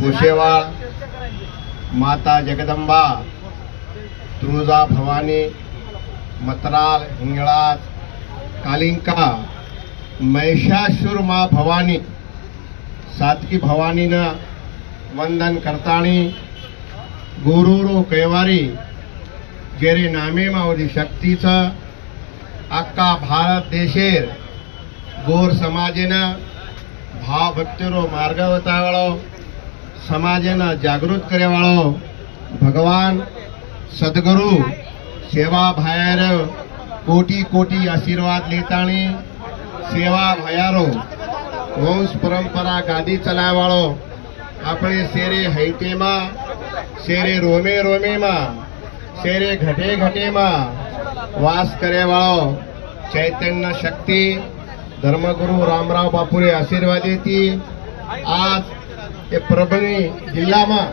पुशेवाळ, माता जगदंबा, तुळजा भवानी, मतराल, हिंगळाज, कालिंका, महिषासुर मा भवानी, सातकी भवानीनं वंदन करताणी गुरुरो कैवारी जेरे नामे मावली शक्तीचं अक्का भारत देशेर गोर समाजेनं भाव भक्तीरो मार्ग वतावाळो समाजेनं जागृत करेवाळो भगवान सद्गुरु सेवा भायर कोटी कोटी आशीर्वाद लेताणी सेवा भयारो वंश परंपरा गादी चलावाळो अपने शेरे हैते में शेरे रोमे रोमे में शेरे घटे घटे में वास करे वाळो चैतन्य शक्ति धर्मगुरु रामराव बापुरे आशीर्वाद देती आज ये परभणी जिल्ला में